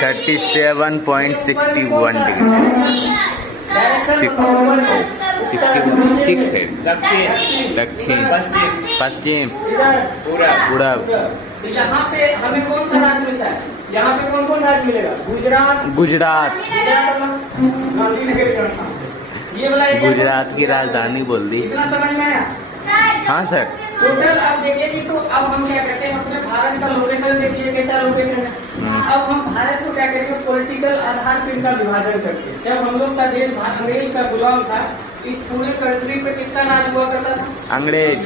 37.61 degree 6 है। दक्षिण पश्चिम पूरब। यहाँ पे हमें कौन सा राज मिलता है? यहाँ पे कौन कौन राज मिलेगा? गुजरात। ये वाला गुजरात की राजधानी बोल दी। इतना समझ में आया? हाँ सर। टोटल आप देखिए कि तो अब हम क्या करते हैं, अपने भारत का लोकेशन देखिए कैसा लोकेशन है। अब हम भारत को क्या करेंगे, पॉलिटिकल आधार पर इनका विभाजन करके। जब हम लोग का देश अंग्रेज का गुलाम था, इस पूरे कंट्री पे किसका राज हुआ करता था? अंग्रेज।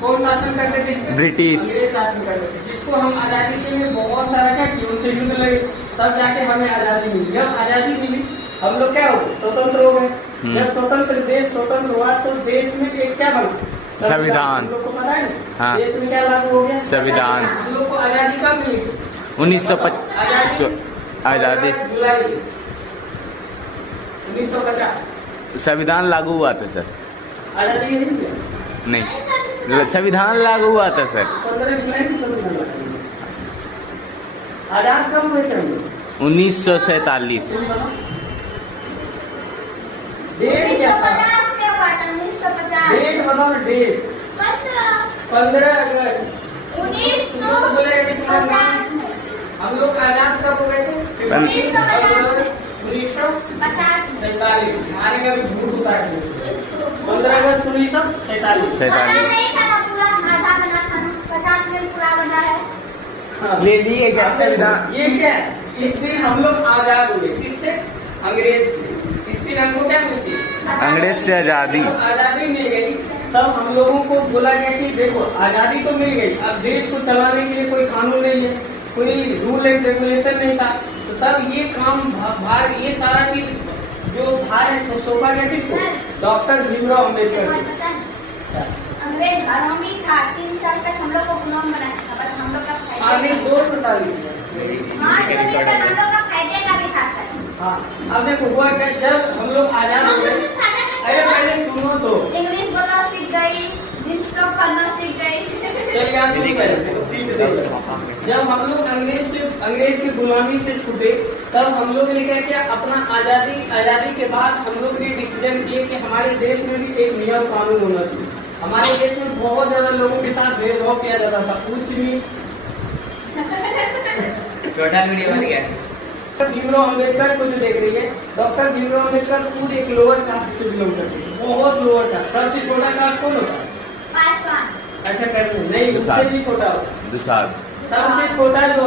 कौन शासन करते थे? ब्रिटिश। अंग्रेज शासन करते थे, जिसको हम आजादी के लिए बहुत सारा क्या किया, उनसे युद्ध लगे, तब जाके हमें आजादी मिली। जब आजादी मिली हम लोग क्या हो गए, स्वतंत्र हो गए। जब स्वतंत्र देश स्वतंत्र हुआ तो देश में एक क्या बना? संविधान। हम लोग को पता है? हाँ। देश में क्या लागू हो गया? संविधान। हम लोग को आजादी कब मिली? 1950 आजादी। जुलाई 1950 संविधान लागू हुआ था सर। आजादी नहीं, संविधान लागू हुआ था सर। 15 जुलाई को संविधान लागू हुआ। आजाद कब हुए थे? 1947। डेट क्या था? 1950 डेट बताओ, डेट 15 अगस्त 1950 में। हम लोग आजाद कब हो गए थे? 1950 1947। हमारे में अभी झूठ उतार दिए। 15 अगस्त 1947। 47 नहीं था ना, पूरा आधा बना था, 50 में पूरा बना है। ले लिए क्या संविधान? ये क्या है? इस दिन हम लोग आजाद हुए। किससे? अंग्रेज से। इस दिन हमको क्या मिलती है? अंग्रेज से आजादी। आजादी मिल गई, तब हम लोगों को बोला गया कि देखो आजादी तो मिल गई, अब देश को चलाने के लिए कोई कानून नहीं है, कोई रूल एंड रेगुलेशन नहीं था। तो तब ये काम भार, ये सारा चीज जो भार है सौंपा गया किसको? डॉक्टर भीमराव अम्बेडकर। अंग्रेज हरामी था, 3 साल तक हम लोग को गुलाम बनाया था, बस हम लोग का आगे 200 साल की। हाँ, तो लेकर हम लोग का फायदे का भी था सर। हाँ, अब देखो हुआ क्या, जब हम लोग आजाद हो गए, अरे पहले सुनो तो, इंग्लिश बोलना सीख गई, स्टॉप करना सीख गई। चल यहाँ सुन पहले। जब हम लोग अंग्रेज की गुलामी से छूटे, तब हम लोग ने क्या किया, अपना आजादी के बाद हम लोग ने डिसीजन किए कि हमारे देश में भी एक नियम कानून होना चाहिए। हमारे देश में बहुत ज्यादा लोगों के साथ भेदभाव किया जाता था, ऊंच नीच। टोटल वीडियो बन गया। भीमराव अम्बेडकर को जो देख रही है, डॉक्टर भीमराव अम्बेडकर खुद एक लोअर कास्ट से बिलोंग करते हैं, बहुत लोअर कास्ट। सबसे छोटा कास्ट कौन होता है? पासवान। अच्छा, कर नहीं, उससे भी छोटा होता है। दुसाद। सबसे छोटा जो